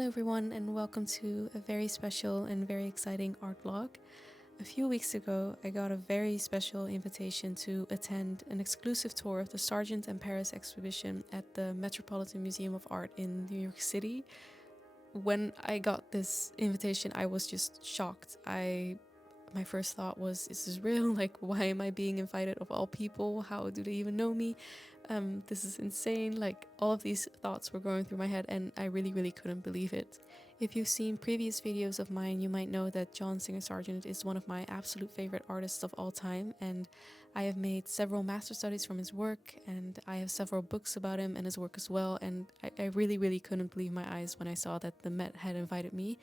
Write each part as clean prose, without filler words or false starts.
Hello everyone and welcome to a very special and very exciting art vlog. A few weeks ago I got a very special invitation to attend an exclusive tour of the Sargent and Paris exhibition at the Metropolitan Museum of Art in New York City. When I got this invitation I was just shocked. My first thought was, is this real? Like, why am I being invited of all people? How do they even know me? This is insane. Like, all of these thoughts were going through my head and I really couldn't believe it. If you've seen previous videos of mine, you might know that John Singer Sargent is one of my absolute favorite artists of all time, and I have made several master studies from his work, and I have several books about him and his work as well, and I really couldn't believe my eyes when I saw that the Met had invited me.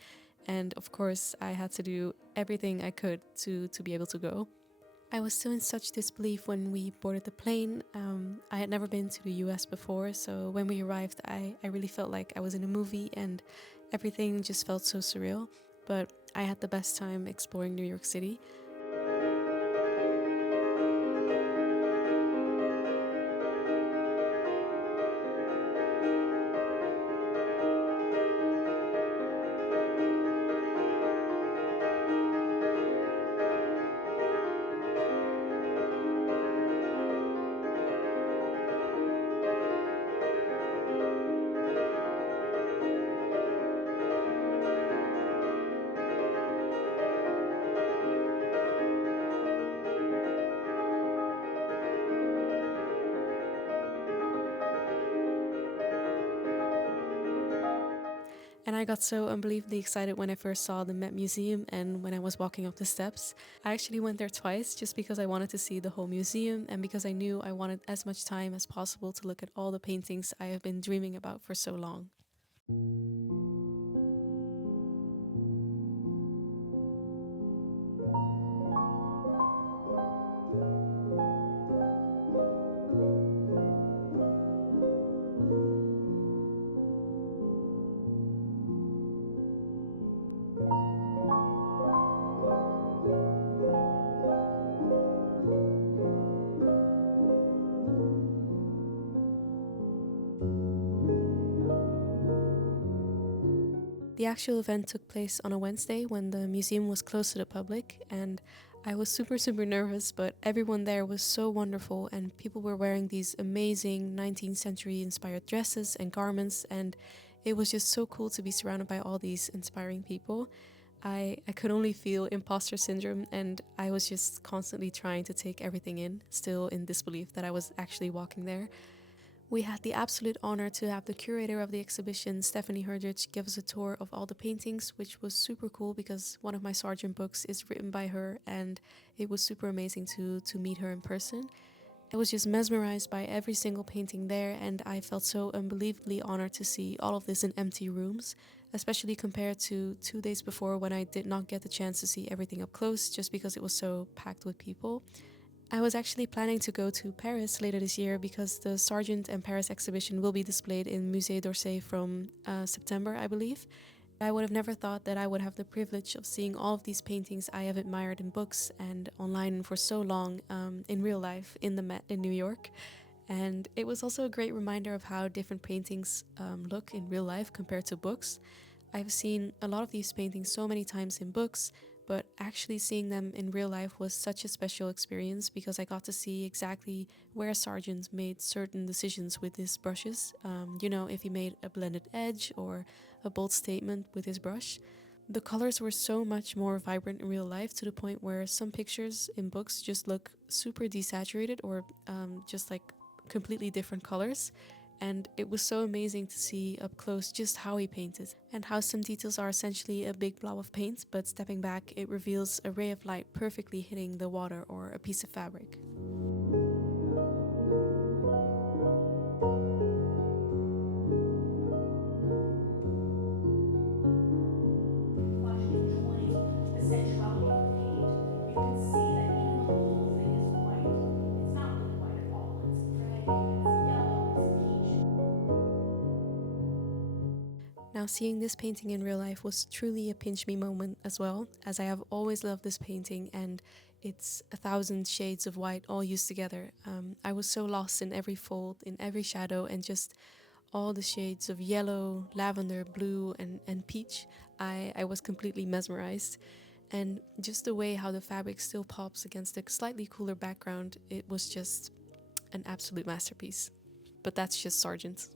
And of course I had to do everything I could to be able to go. I was still in such disbelief when we boarded the plane. I had never been to the US before, so when we arrived I really felt like I was in a movie and everything just felt so surreal. But I had the best time exploring New York City. And I got so unbelievably excited when I first saw the Met Museum and when I was walking up the steps. I actually went there twice just because I wanted to see the whole museum and because I knew I wanted as much time as possible to look at all the paintings I have been dreaming about for so long. The actual event took place on a Wednesday when the museum was closed to the public, and I was super nervous, but everyone there was so wonderful and people were wearing these amazing 19th century inspired dresses and garments, and it was just so cool to be surrounded by all these inspiring people. I could only feel imposter syndrome, and I was just constantly trying to take everything in, still in disbelief that I was actually walking there. We had the absolute honor to have the curator of the exhibition, Stephanie Herdrich, give us a tour of all the paintings, which was super cool because one of my Sargent books is written by her, and it was super amazing to meet her in person. I was just mesmerized by every single painting there, and I felt so unbelievably honored to see all of this in empty rooms, especially compared to 2 days before when I did not get the chance to see everything up close just because it was so packed with people. I was actually planning to go to Paris later this year because the Sargent and Paris exhibition will be displayed in Musée d'Orsay from September, I believe. I would have never thought that I would have the privilege of seeing all of these paintings I have admired in books and online for so long in real life in the Met in New York. And it was also a great reminder of how different paintings look in real life compared to books. I've seen a lot of these paintings so many times in books, but actually seeing them in real life was such a special experience because I got to see exactly where Sargent made certain decisions with his brushes. If he made a blended edge or a bold statement with his brush. The colors were so much more vibrant in real life to the point where some pictures in books just look super desaturated or just like completely different colors. And it was so amazing to see up close just how he painted and how some details are essentially a big blob of paint, but stepping back it reveals a ray of light perfectly hitting the water or a piece of fabric. Now, seeing this painting in real life was truly a pinch me moment as well, as I have always loved this painting and it's 1,000 shades of white all used together. I was so lost in every fold, in every shadow, and just all the shades of yellow, lavender, blue, and peach, I was completely mesmerized. And just the way how the fabric still pops against a slightly cooler background, it was just an absolute masterpiece. But that's just Sargent.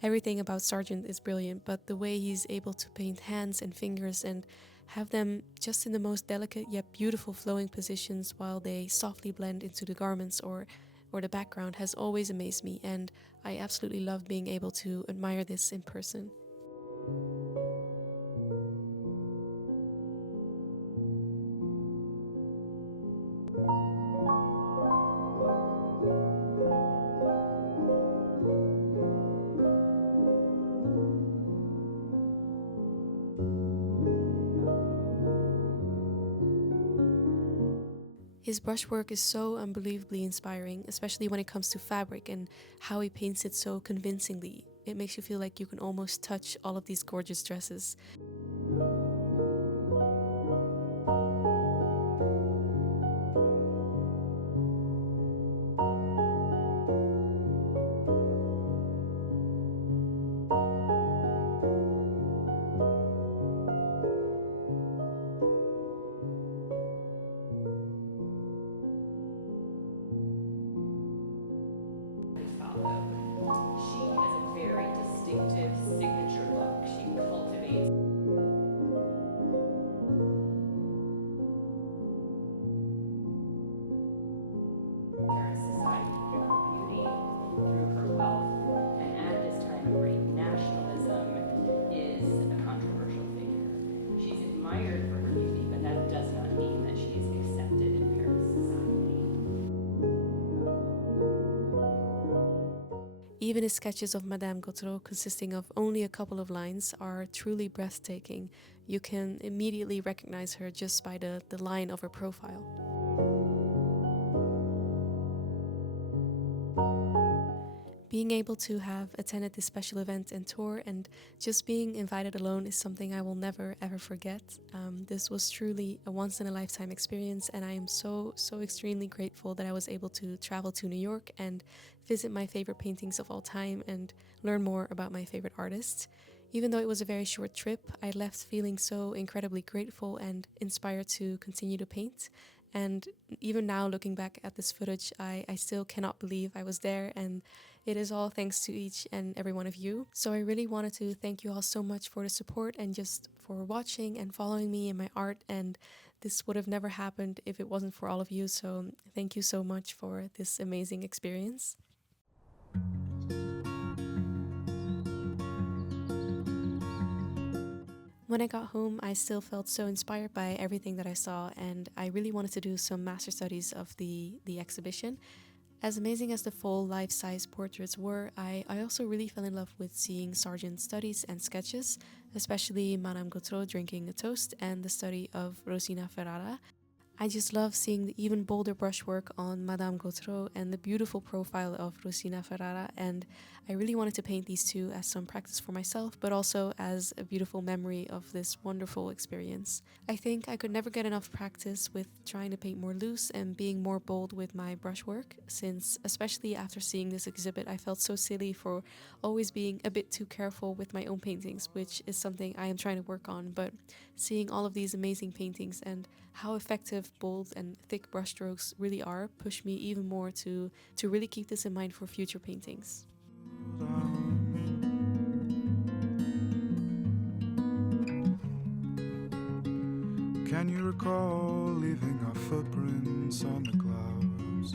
Everything about Sargent is brilliant, but the way he's able to paint hands and fingers and have them just in the most delicate yet beautiful flowing positions while they softly blend into the garments or the background has always amazed me, and I absolutely love being able to admire this in person. His brushwork is so unbelievably inspiring, especially when it comes to fabric and how he paints it so convincingly. It makes you feel like you can almost touch all of these gorgeous dresses. She has a very distinctive signature look. She cultivates Paris society through her beauty, through her wealth, and at this time of great nationalism is a controversial figure. She's admired for her beauty, but that does not mean that she is accepted in Paris society. Even his sketches of Madame Gautreau, consisting of only a couple of lines, are truly breathtaking. You can immediately recognize her just by the line of her profile. Being able to have attended this special event and tour and just being invited alone is something I will never ever forget. This was truly a once in a lifetime experience, and I am so extremely grateful that I was able to travel to New York and visit my favorite paintings of all time and learn more about my favorite artists. Even though it was a very short trip, I left feeling so incredibly grateful and inspired to continue to paint. And even now, looking back at this footage, I still cannot believe I was there, and it is all thanks to each and every one of you. So I really wanted to thank you all so much for the support and just for watching and following me in my art. And this would have never happened if it wasn't for all of you. So thank you so much for this amazing experience. When I got home, I still felt so inspired by everything that I saw, and I really wanted to do some master studies of the exhibition. As amazing as the full life-size portraits were, I also really fell in love with seeing Sargent's studies and sketches, especially Madame Gautreau drinking a toast and the study of Rosina Ferrara. I just love seeing the even bolder brushwork on Madame Gautreau and the beautiful profile of Rosina Ferrara, and I really wanted to paint these two as some practice for myself, but also as a beautiful memory of this wonderful experience. I think I could never get enough practice with trying to paint more loose and being more bold with my brushwork, since especially after seeing this exhibit, I felt so silly for always being a bit too careful with my own paintings, which is something I am trying to work on. But seeing all of these amazing paintings and how effective bold and thick brushstrokes really are pushed me even more to really keep this in mind for future paintings. Can you recall leaving our footprints on the clouds?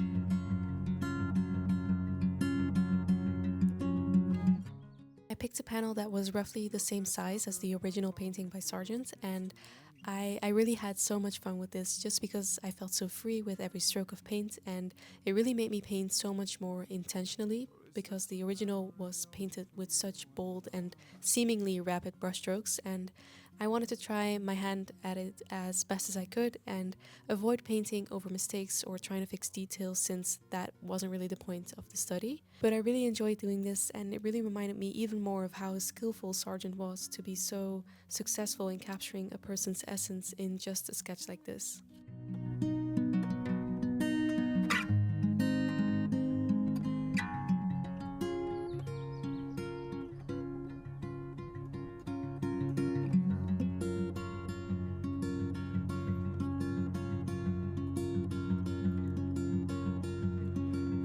I picked a panel that was roughly the same size as the original painting by Sargent, and I really had so much fun with this just because I felt so free with every stroke of paint, and it really made me paint so much more intentionally because the original was painted with such bold and seemingly rapid brushstrokes, and I wanted to try my hand at it as best as I could and avoid painting over mistakes or trying to fix details, since that wasn't really the point of the study. But I really enjoyed doing this, and it really reminded me even more of how skillful Sargent was to be so successful in capturing a person's essence in just a sketch like this.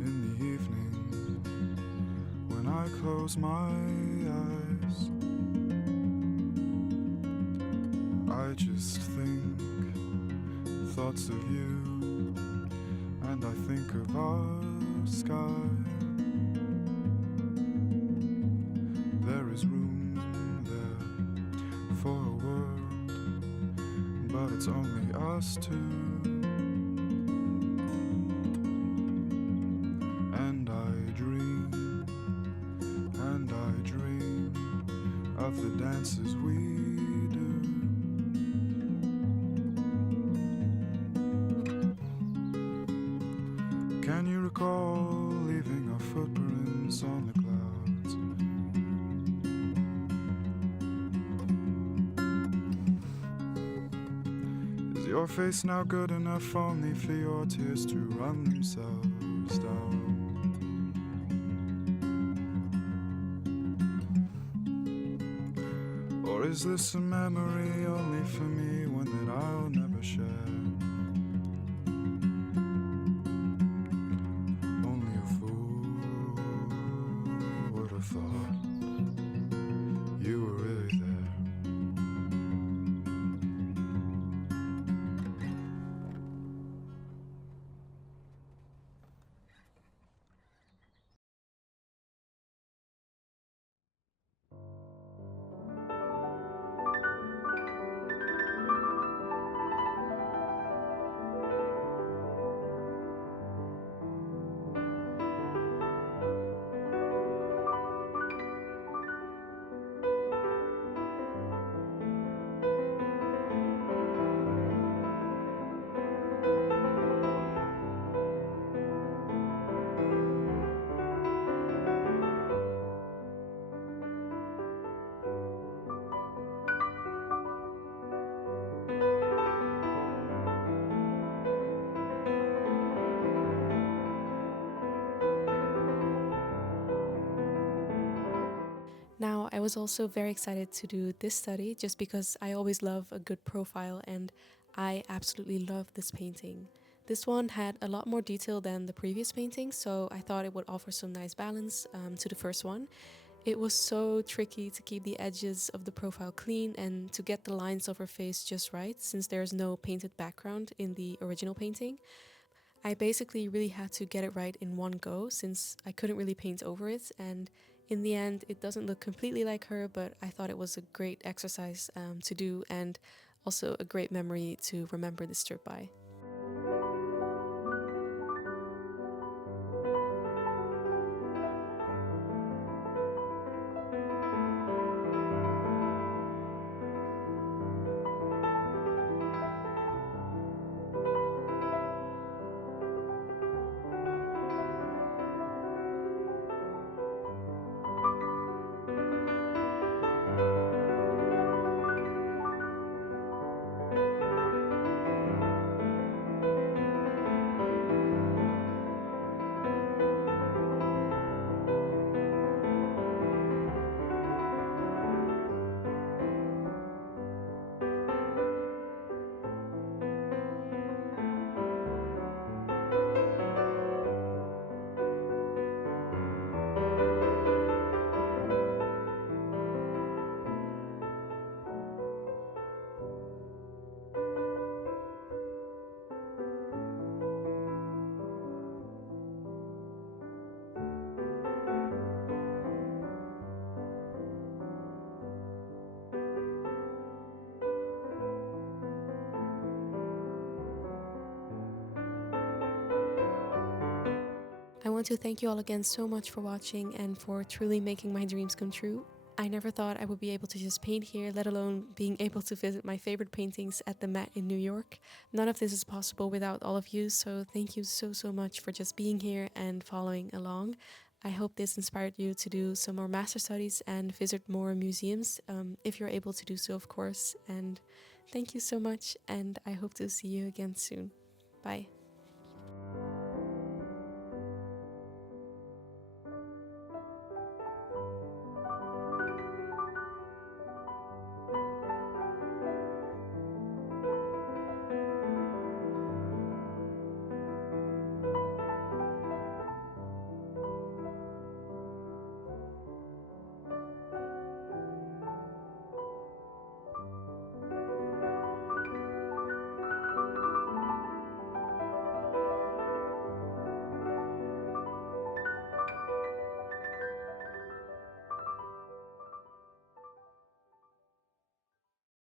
In the evening, when I close my eyes, I just think thoughts of you, and I think of our sky. There is room there for a world, but it's only us two. And I dream of the dances we do. Can you recall leaving our footprints on the clouds? Is your face now good enough only for your tears to run themselves down? Or is this a memory only for me, one that I'll never share? Only a fool would have thought you were really there. Now, I was also very excited to do this study just because I always love a good profile, and I absolutely love this painting. This one had a lot more detail than the previous painting, so I thought it would offer some nice balance to the first one. It was so tricky to keep the edges of the profile clean and to get the lines of her face just right, since there's no painted background in the original painting. I basically really had to get it right in one go, since I couldn't really paint over it, and in the end it doesn't look completely like her, but I thought it was a great exercise to do, and also a great memory to remember this trip by. I want to thank you all again so much for watching and for truly making my dreams come true. I never thought I would be able to just paint here, let alone being able to visit my favorite paintings at the Met in New York. None of this is possible without all of you, so thank you so much for just being here and following along. I hope this inspired you to do some more master studies and visit more museums, if you're able to do so, of course. And thank you so much, and I hope to see you again soon. Bye.